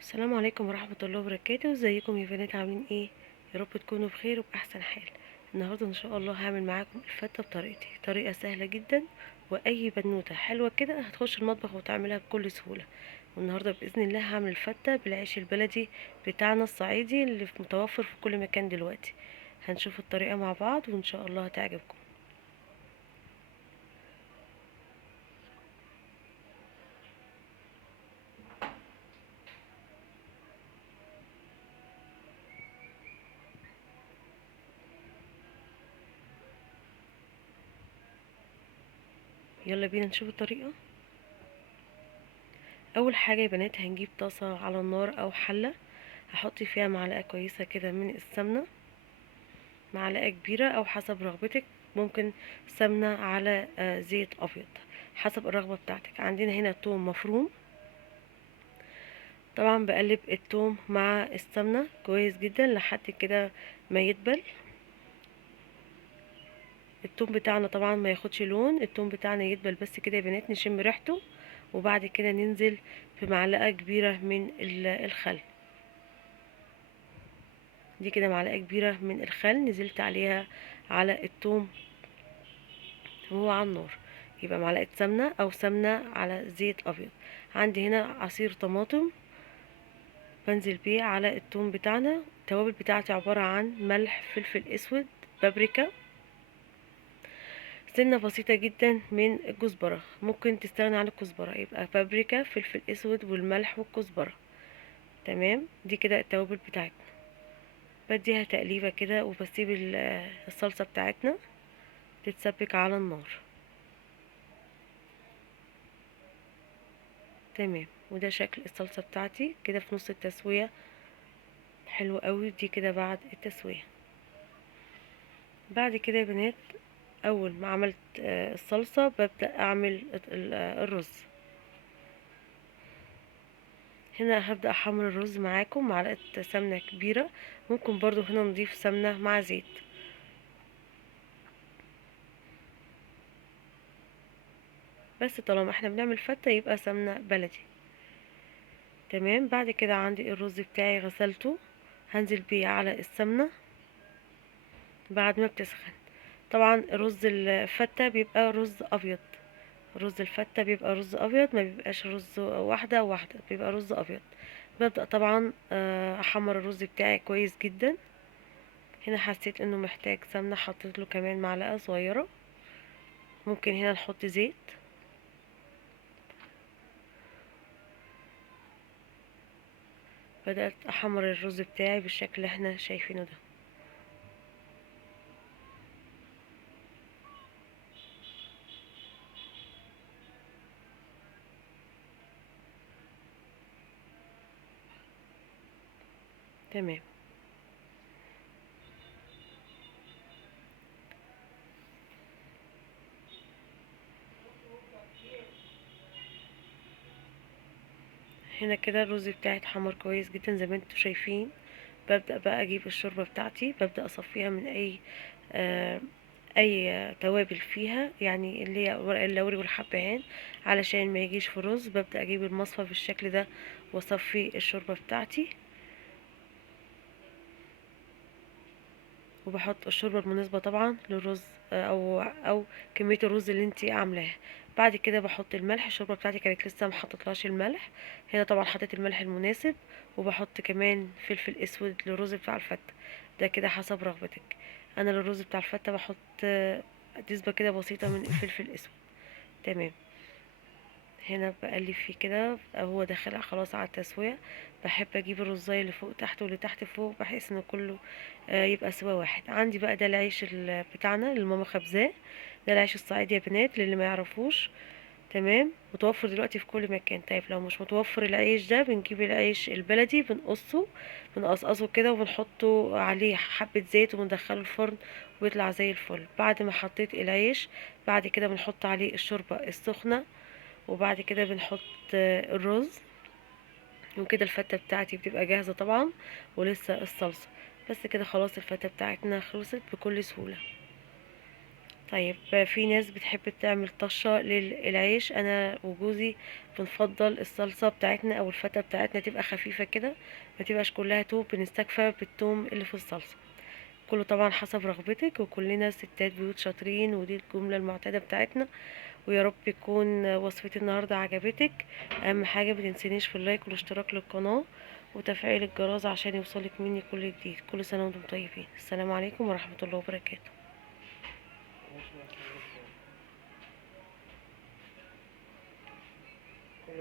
السلام عليكم ورحمة الله وبركاته. ازيكم يا بنات؟ عاملين ايه؟ يا رب تكونوا بخير وبأحسن حال. النهاردة ان شاء الله هعمل معاكم الفتة بطريقتي، طريقة سهلة جدا، واي بنوتة حلوة كده هتخش المطبخ وتعملها بكل سهولة. والنهاردة بإذن الله هعمل الفتة بالعيش البلدي بتاعنا الصعيدي اللي متوفر في كل مكان دلوقتي. هنشوف الطريقة مع بعض وان شاء الله هتعجبكم. يلا بينا نشوف الطريقة. اول حاجة يا بنات هنجيب طاسة على النار او حلة، هحط فيها معلقة كويسة كده من السمنة، معلقة كبيرة او حسب رغبتك. ممكن سمنة على زيت ابيض حسب الرغبة بتاعتك. عندنا هنا توم مفروم. طبعا بقلب التوم مع السمنة كويس جدا لحد كده ما يدبل. التوم بتاعنا طبعا ما ياخدش لون، التوم بتاعنا يدبل بس كده يا بنات، نشم ريحته. وبعد كده ننزل بمعلقة كبيرة من الخل. دي كده معلقة كبيرة من الخل نزلت عليها على التوم وهو على النار. يبقى معلقة سمنة او سمنة على زيت ابيض. عندي هنا عصير طماطم بنزل بيه على التوم بتاعنا. التوابل بتاعتي عبارة عن ملح، فلفل اسود، بابريكا، سنة بسيطة جدا من الكزبرة. ممكن تستغنى عن الكزبرة، يبقى بابريكا، فلفل اسود، والملح والكزبرة. تمام، دي كده التوابل بتاعتنا. بديها تقليبة كده وبسيب الصلصة بتاعتنا تتسبك على النار. تمام، وده شكل الصلصة بتاعتي كده في نص التسوية. حلو قوي. دي كده بعد التسوية. بعد كده يا بنات، اول ما عملت الصلصة ببدأ اعمل الرز. هنا هبدأ احمر الرز معاكم معلقة سمنة كبيرة. ممكن برضو هنا نضيف سمنة مع زيت. بس طالما احنا بنعمل فتة يبقى سمنة بلدي. تمام، بعد كده عندي الرز بتاعي غسلته، هنزل بيه على السمنة بعد ما بتسخن. طبعا رز الفتة بيبقى رز ابيض. رز الفتة بيبقى رز ابيض، ما بيبقاش رز واحدة واحدة، بيبقى رز ابيض. ببدأ طبعا احمر الرز بتاعي كويس جدا. هنا حسيت انه محتاج سمنة، حطيت له كمان معلقة صغيرة. ممكن هنا نحط زيت. بدأت احمر الرز بتاعي بالشكل اللي احنا شايفينه ده. تمام. هنا كده الرز بتاعي اتحمر كويس جدا زي ما انتوا شايفين. ببدأ بقى اجيب الشوربة بتاعتي، ببدأ اصفيها من آه اي توابل فيها، يعني اللي هي ورق اللوري والحبهان، علشان ما يجيش في الرز. ببدأ اجيب المصفى بالشكل ده واصفي الشوربة بتاعتي، وبحط الشوربة المناسبة طبعا للرز، او كمية الرز اللي انتي عاملاها. بعد كده بحط الملح. الشوربة بتاعتي كانت لسه محطتلهاش الملح. هنا طبعا حطيت الملح المناسب، وبحط كمان فلفل اسود للرز بتاع الفتة. ده كده حسب رغبتك. انا للرز بتاع الفتة بحط نسبة كده بسيطة من الفلفل الاسود. تمام. هنا بقلب فيه كده هو داخل خلاص على التسوية. بحب اجيب الرزاية اللي فوق تحت واللي تحت فوق، بحيث ان كله يبقى سوا واحد. عندي بقى ده العيش بتاعنا اللي ماما خبزاه. ده العيش الصعيدي يا بنات للي ما يعرفوش. تمام، متوفر دلوقتي في كل مكان. طيب لو مش متوفر العيش ده، بنجيب العيش البلدي بنقصه، بنقصقصه كده وبنحطه عليه حبة زيت وبندخله الفرن ويطلع زي الفل. بعد ما حطيت العيش، بعد كده بنحط عليه الشوربة السخنة، وبعد كده بنحط الرز. وكده الفتة بتاعتي بتبقى جاهزة طبعا، ولسه الصلصة. بس كده خلاص الفتة بتاعتنا خلصت بكل سهولة. طيب في ناس بتحب تعمل طشة للعيش، انا وجوزي بنفضل الصلصة بتاعتنا او الفتة بتاعتنا تبقى خفيفة كده، ما تبقاش كلها توم، بنستكفى بالثوم اللي في الصلصة. كله طبعا حسب رغبتك، وكلنا ستات بيوت شاطرين، ودي الجملة المعتادة بتاعتنا. ويا رب يكون وصفتي النهاردة عجبتك. اهم حاجة متنسينيش في اللايك والاشتراك للقناة وتفعيل الجرس عشان يوصلك مني كل جديد. كل سنة وانتم طيبين. السلام عليكم ورحمة الله وبركاته. كل